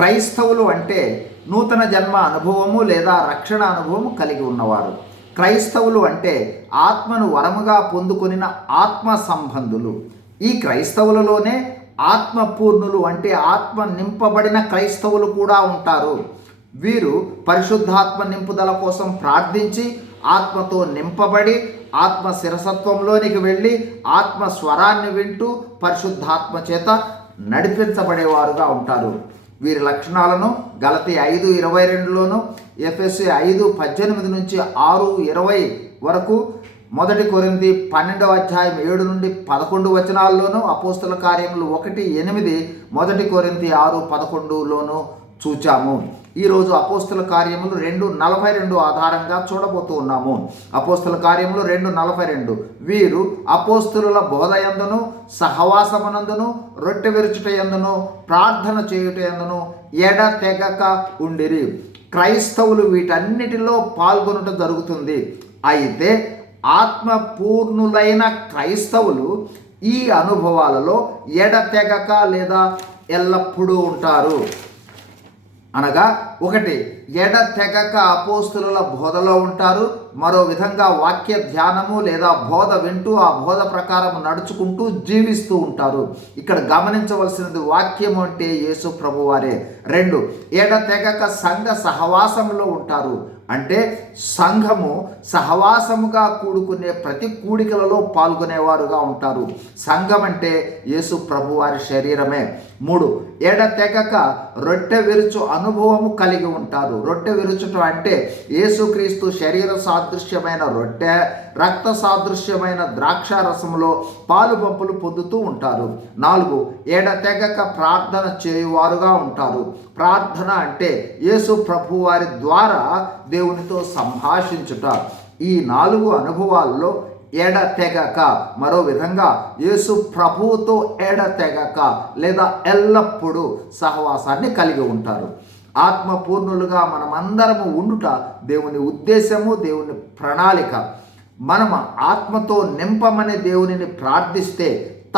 క్రైస్తవులు అంటే నూతన జన్మ అనుభవము లేదా రక్షణ అనుభవము కలిగి ఉన్నవారు. క్రైస్తవులు అంటే ఆత్మను వరముగా పొందుకొనిన ఆత్మ సంబంధులు. ఈ క్రైస్తవులలోనే ఆత్మపూర్ణులు అంటే ఆత్మ నింపబడిన క్రైస్తవులు కూడా ఉంటారు. వీరు పరిశుద్ధాత్మ నింపుదల కోసం ప్రార్థించి ఆత్మతో నింపబడి ఆత్మ శిరసత్వంలోనికి వెళ్ళి ఆత్మ స్వరాన్ని వింటూ పరిశుద్ధాత్మ చేత నడిపించబడేవారుగా ఉంటారు. వీరి లక్షణాలను గలతి ఐదు ఇరవై రెండులోను ఎఫ్ఎస్సి ఐదు పద్దెనిమిది నుంచి ఆరు ఇరవై వరకు మొదటి కొరింది పన్నెండవ అధ్యాయం ఏడు నుండి పదకొండు వచనాల్లోనూ అపోస్తుల కార్యములు ఒకటి ఎనిమిది మొదటి కొరింది ఆరు పదకొండులోనూ చూచాము. ఈరోజు అపోస్తుల కార్యములు రెండు నలభై రెండు ఆధారంగా చూడబోతూ ఉన్నాము. అపోస్తుల కార్యములు రెండు నలభై రెండు. వీరు అపోస్తుల బోధయందును సహవాసమునందును రొట్టె విరుచుటయందును ప్రార్థన చేయుటయందును ఎడ తెగక ఉండిరి. క్రైస్తవులు వీటన్నిటిలో పాల్గొనటం జరుగుతుంది. అయితే ఆత్మపూర్ణులైన క్రైస్తవులు ఈ అనుభవాలలో ఎడతెగక లేదా ఎల్లప్పుడూ ఉంటారు. అనగా ఒకటి ఎడ తెగక అపోస్తుల బోధలో ఉంటారు? మరో విధంగా వాక్య ధ్యానము లేదా బోధ వింటూ ఆ బోధ ప్రకారం నడుచుకుంటూ జీవిస్తూ ఉంటారు. ఇక్కడ గమనించవలసినది వాక్యము అంటే యేసు ప్రభువారే. రెండు ఎడ తెగక సంఘ సహవాసంలో ఉంటారు. అంటే సంఘము సహవాసముగా కూడుకునే ప్రతి కూడికలలో పాల్గొనేవారుగా ఉంటారు. సంఘం అంటే యేసు ప్రభువారి శరీరమే. మూడు ఎడ తెగక రొట్టె విరుచు అనుభవము కలిగి ఉంటారు. రొట్టె విరుచుట అంటే యేసుక్రీస్తు శరీర సాదృశ్యమైన రొట్టె రక్త సాదృశ్యమైన ద్రాక్ష రసములో పాలు పంపులు పొందుతూ ఉంటారు. నాలుగు ఏడ తెగక ప్రార్థన చేయువారుగా ఉంటారు. ప్రార్థన అంటే యేసు ప్రభు వారి ద్వారా దేవునితో సంభాషించుట ఈ నాలుగు అనుభవాల్లో ఎడ తెగక మరో విధంగా యేసు ప్రభువుతో ఎడ తెగక లేదా ఎల్లప్పుడూ సహవాసాన్ని కలిగి ఉంటారు. ఆత్మపూర్ణులుగా మనమందరము ఉండుట దేవుని ఉద్దేశము దేవుని ప్రణాళిక. మనం ఆత్మతో నింపమని దేవునిని ప్రార్థిస్తే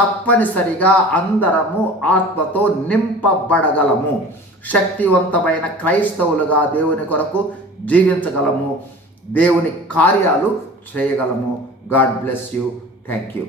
తప్పనిసరిగా అందరము ఆత్మతో నింపబడగలము. శక్తివంతమైన క్రైస్తవులుగా దేవుని కొరకు జీవించగలము. దేవుని కార్యాలు చేయగలము. God bless you thank you